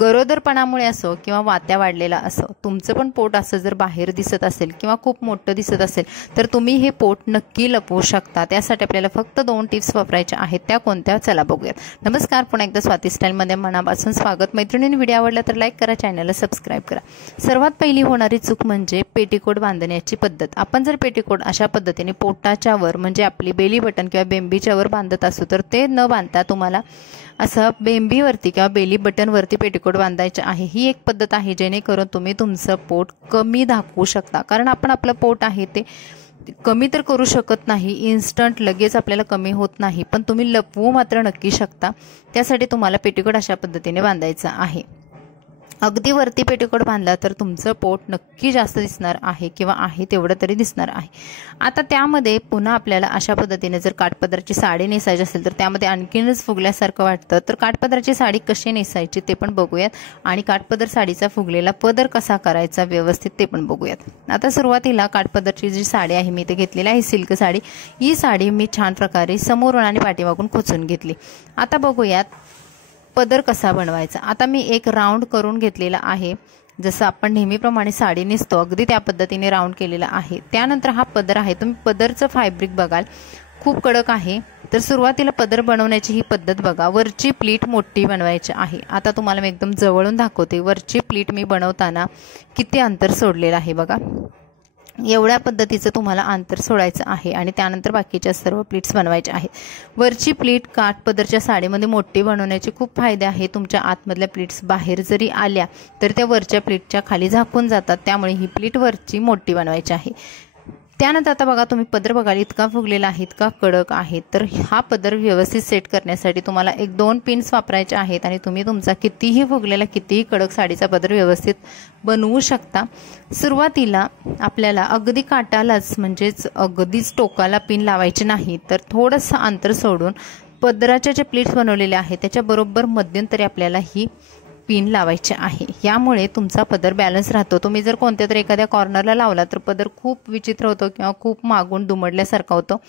गरोदरपणामुळे असो किंवा वात्या वाढलेला असो, तुमचं पण पोट असं जर बाहेर दिसत असेल किंवा खूप मोठं दिसत असेल तर तुम्ही हे पोट नक्की लपवू शकता। त्यासाठी आपल्याला फक्त 2 टिप्स वापरायच्या आहेत। त्या कोणत्या चला बघूयात। नमस्कार, पुन्हा एकदा स्वाती स्टाईलमध्ये मनापासून स्वागत। मैत्रिणींनी व्हिडिओ आवडला तर लाईक करा, चॅनलला सबस्क्राईब करा। सर्वात पहिली होणारी चूक म्हणजे पेटीकोट बांधण्याची पद्धत। आपण जर पेटीकोट अशा पद्धतीने पोटाच्या वर म्हणजे आपली बेली बटन किंवा बेंबीच्या वर बांधत असू तर ते न बांधता तुम्हाला असं बेंबीवरती किंवा बेली बटनवरती पेटीकोट बांधायचे आहे। ही एक पद्धत आहे जेणेकरून तुम्ही तुमचं पोट कमी दाखवू शकता। कारण आपण आपलं पोट आहे ते कमी तर करू शकत नाही, इन्स्टंट लगेच आपल्याला कमी होत नाही, पण तुम्ही लपवू मात्र नक्की शकता। त्यासाठी तुम्हाला पेटीकोट अशा पद्धतीने बांधायचा आहे। अगदी वरती पेटीकोट बांधला तर तुमचं पोट नक्की जास्त दिसणार आहे किंवा आहे तेवढं तरी दिसणार आहे। आता त्यामध्ये पुन्हा आपल्याला अशा पद्धतीने जर काठपदराची साडी नेसायची असेल तर त्यामध्ये आणखीनच फुगल्यासारखं वाटतं, तर काठपदराची साडी कशी नेसायची ते पण बघूयात आणि काठपदर साडीचा फुगलेला पदर कसा करायचा व्यवस्थित ते पण बघूयात। आता सुरुवातीला काठपदरची जी साडी आहे मी ते घेतलेली आहे सिल्क साडी। ही साडी मी छान प्रकारे समोरून आणि पाठीमागून खोचून घेतली। आता बघूयात पदर कसा बनवायचा। आता मी एक राऊंड करून घेतलेला आहे, जसं आपण नेहमीप्रमाणे साडी नेसतो अगदी त्या पद्धतीने राऊंड केलेला आहे। त्यानंतर हा पदर आहे, तुम्ही पदरचं फॅब्रिक बघाल खूप कडक आहे। तर सुरुवातीला पदर बनवण्याची ही पद्धत बघा, वरची प्लीट मोठी बनवायची आहे। आता तुम्हाला मी एकदम जवळून दाखवते, वरची प्लीट मी बनवताना किती अंतर सोडलेलं आहे बघा। एवढ्या पद्धतीचं तुम्हाला अंतर सोडायचं आहे आणि त्यानंतर बाकीच्या सर्व प्लीट्स बनवायच्या आहेत। वरची प्लीट काठपदरच्या साडीमध्ये मोठी बनवण्याचे खूप फायदे आहेत। तुमच्या आतमधल्या प्लीट्स बाहेर जरी आल्या तर त्या वरच्या प्लीटच्या खाली झाकून जातात, त्यामुळे ही प्लीट वरची मोठी बनवायची आहे। त्यानंतर आता बघा तुम्ही पदर बघाल इतका फुगलेला आहे, इतका कडक आहे। तर हा पदर व्यवस्थित सेट करण्यासाठी तुम्हाला 1-2 पिन्स वापरायचे आहेत आणि तुम्ही तुमचा कितीही फुगलेला कितीही कडक साडीचा पदर व्यवस्थित बनवू शकता। सुरुवातीला आपल्याला अगदी काटालाच म्हणजेच अगदीच टोकाला पिन लावायची नाही, तर थोडंसं अंतर सोडून पदराच्या जे प्लीट्स बनवलेले आहेत त्याच्या बरोबर मध्यंतरी आपल्याला ही पिन लावायचे आहे। यामुळे तुमचा पदर बॅलन्स राहतो। तुम्ही जर कोणत्या तरी एखाद्या कॉर्नरला लावला तर पदर खूप विचित्र होतो किंवा खूप मागून दुमडल्यासारखा होतो।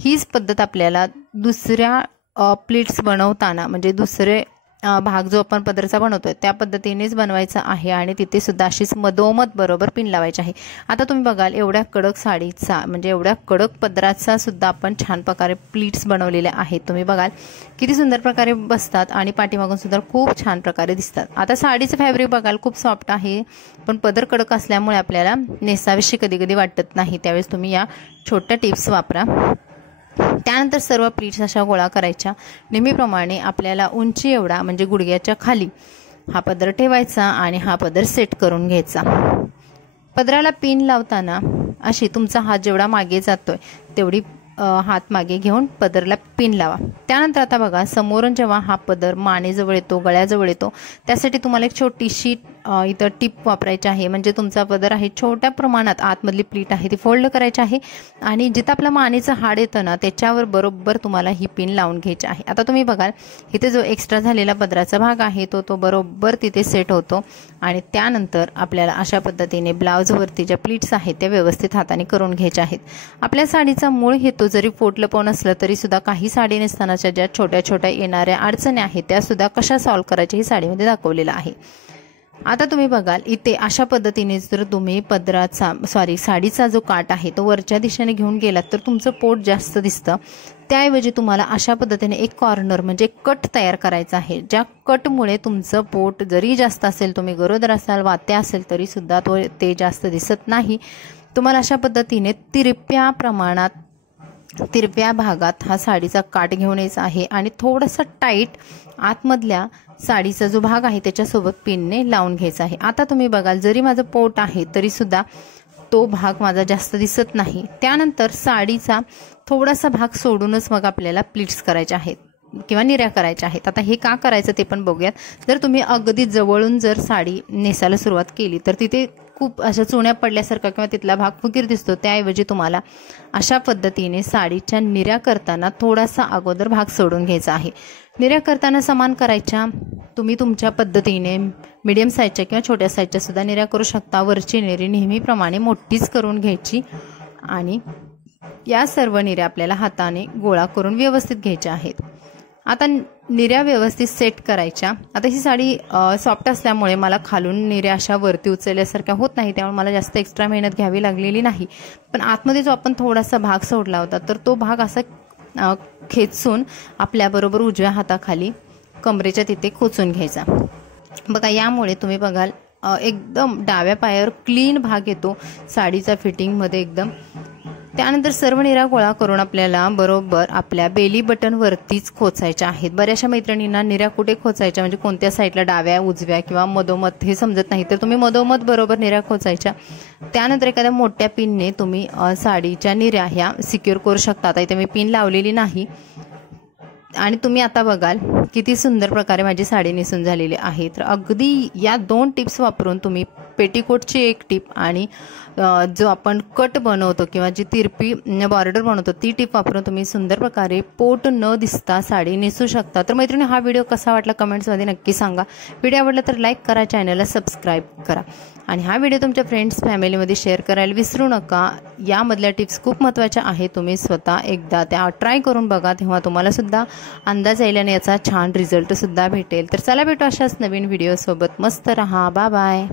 हीच पद्धत आपल्याला दुसऱ्या प्लीट्स बनवताना म्हणजे दुसरे भाग जो आपण पदरचा बनवतोय त्या पद्धतीनेच बनवायचा आहे आणि तिथे सुद्धा अशीच मधोमध बरोबर पिन लावायची आहे। आता तुम्ही बघाल एवढ्या कडक साडीचा म्हणजे एवढ्या कडक पदराचा सुद्धा आपण छान प्रकारे प्लीट्स बनवलेल्या आहेत। तुम्ही बघाल किती सुंदर प्रकारे बसतात आणि पाठीमागून सुद्धा खूप छान प्रकारे दिसतात। आता साडीचं फॅब्रिक बघाल खूप सॉफ्ट आहे, पण पदर कडक असल्यामुळे आपल्याला नेसावीशी कधी कधी वाटत नाही, त्यावेळेस तुम्ही या छोट्या टिप्स वापरा। त्यानंतर सर्व प्लीट्स अशा गोळा करायच्या। नेहमीप्रमाणे आपल्याला उंची एवढा म्हणजे गुडघ्याच्या खाली हा पदर ठेवायचा आणि हा पदर सेट करून घ्यायचा। पदराला पिन लावताना अशी तुमचा हात जेवढा मागे जातोय तेवढी हात मागे घेऊन पदरला पिन लावा। त्यानंतर आता बघा समोरून जेव्हा हा पदर मानेजवळ येतो गळ्याजवळ येतो त्यासाठी तुम्हाला एक छोटीशी इथं टिप वापरायची आहे। म्हणजे तुमचा पदर आहे छोट्या प्रमाणात आतमधली प्लीट आहे ती फोल्ड करायची आहे आणि जिथं आपलं मानेचं हाड येतं ना त्याच्यावर बरोबर तुम्हाला ही पिन लावून घ्यायची आहे। आता तुम्ही बघाल इथे जो एक्स्ट्रा झालेला पदराचा भाग आहे तो बरोबर तिथे सेट होतो आणि त्यानंतर आपल्याला अशा पद्धतीने ब्लाउजवरती ज्या प्लीट्स आहेत त्या व्यवस्थित हाताने करून घ्यायच्या आहेत। आपल्या साडीचा मूळ हेतू जरी पोट लपवून असलं तरी सुद्धा काही साडी नेसतानाच्या ज्या छोट्या छोट्या येणाऱ्या अडचणी आहेत त्या सुद्धा कशा सॉल्व्ह करायच्या ही साडीमध्ये दाखवलेलं आहे। आता तुम्ही बघाल इथे अशा पद्धतीने जर तुम्ही साडीचा जो काठ आहे तो वरच्या दिशेने घेऊन गेलात तर तुमचं पोट जास्त दिसतं। त्याऐवजी तुम्हाला अशा पद्धतीने एक कॉर्नर म्हणजे कट तयार करायचा आहे, ज्या कटमुळे तुमचं पोट जरी जास्त असेल, तुम्ही गरोदर असाल वात्या असेल तरी सुद्धा ते जास्त दिसत नाही। तुम्हाला अशा पद्धतीने तिरप्या भागात हा साडीचा काठ घेऊन यायचा आहे आणि थोडंसं टाईट आतमधल्या साडीचा जो भाग आहे त्याच्यासोबत पिनने लावून घ्यायचा आहे। आता तुम्ही बघाल जरी माझं पोट आहे तरी सुद्धा तो भाग माझा जास्त दिसत नाही। त्यानंतर साडीचा थोडासा भाग सोडूनच मग आपल्याला प्लीट्स करायचे आहेत किंवा निऱ्या करायच्या आहेत। आता हे का करायचं ते पण बघूयात। जर तुम्ही अगदी जवळून जर साडी नेसायला सुरुवात केली तर तिथे खूप अशा चुण्या पडल्यासारखा किंवा तिथला भाग फुगीर दिसतो, त्याऐवजी तुम्हाला अशा पद्धतीने साडीच्या निऱ्या करताना थोडासा अगोदर भाग सोडून घ्यायचा आहे। निऱ्या करताना समान करायच्या, तुम्ही तुमच्या पद्धतीने मीडियम साईजच्या किंवा छोट्या साईजच्या सुद्धा निऱ्या करू शकता। वरची निरी नेहमीप्रमाणे मोठीच करून घ्यायची आणि या सर्व निऱ्या आपल्याला हाताने गोळा करून व्यवस्थित घ्यायच्या आहेत। आता निऱ्या व्यवस्थित सेट करायच्या। आता ही साडी सॉफ्ट असल्यामुळे मला खालून निऱ्या अशा वरती उचलल्यासारख्या होत नाही, त्यामुळे मला जास्त एक्स्ट्रा मेहनत घ्यावी लागलेली नाही। पण आतमध्ये जो आपण थोडासा भाग सोडला होता तर तो भाग असा खेचून आपल्याबरोबर उजव्या हाताखाली कमरेच्या तिथे खोचून घ्यायचा। बघा यामुळे तुम्ही बघाल एकदम डाव्या पायावर क्लीन भाग येतो साडीचा फिटिंगमध्ये एकदम। त्यानंतर सर्व निऱ्या गोळा करून आपल्याला बरोबर आपल्या बेली बटन वरतीच खोचायच्या आहेत। बऱ्याचशा मैत्रिणींना निऱ्या कुठे खोचायच्या म्हणजे कोणत्या साईडला, डाव्या उजव्या किंवा मधोमध हे समजत नाही, तर तुम्ही मधोमध बरोबर निऱ्या खोचायच्या। त्यानंतर एखाद्या मोठ्या पिनने तुम्ही साडीच्या निऱ्या ह्या सिक्युअर करू शकता। आता इथे मी पिन लावलेली नाही आणि तुम्ही आता बघाल किती सुंदर प्रकारे माझी साडी नेसून झालेली आहे। तर अगदी या 2 टिप्स वापरून तुम्ही पेटीकोटची एक टिप आणि जो आपण कट बनवतो किंवा जी तिरपी बॉर्डर बनवतो ती टिप वापरून तुम्ही सुंदर प्रकारे पोट न दिसता साडी नेसू शकता। तर मैत्रिणी, हा व्हिडिओ कसा वाटला कमेंट्समध्ये नक्की सांगा। व्हिडिओ आवडला तर लाईक करा, चॅनलला सबस्क्राईब करा आणि हा व्हिडिओ तुमच्या फ्रेंड्स फॅमिलीमध्ये शेअर करायला विसरू नका। यामधल्या टिप्स खूप महत्त्वाच्या आहेत, तुम्ही स्वतः एकदा त्या ट्राय करून बघा, तेव्हा तुम्हाला सुद्धा अंदाज येईल आणि याचा छान रिझल्ट सुद्धा भेटेल। तर चला भेटू अशाच नवीन व्हिडिओसोबत, मस्त रहा, बाय बाय।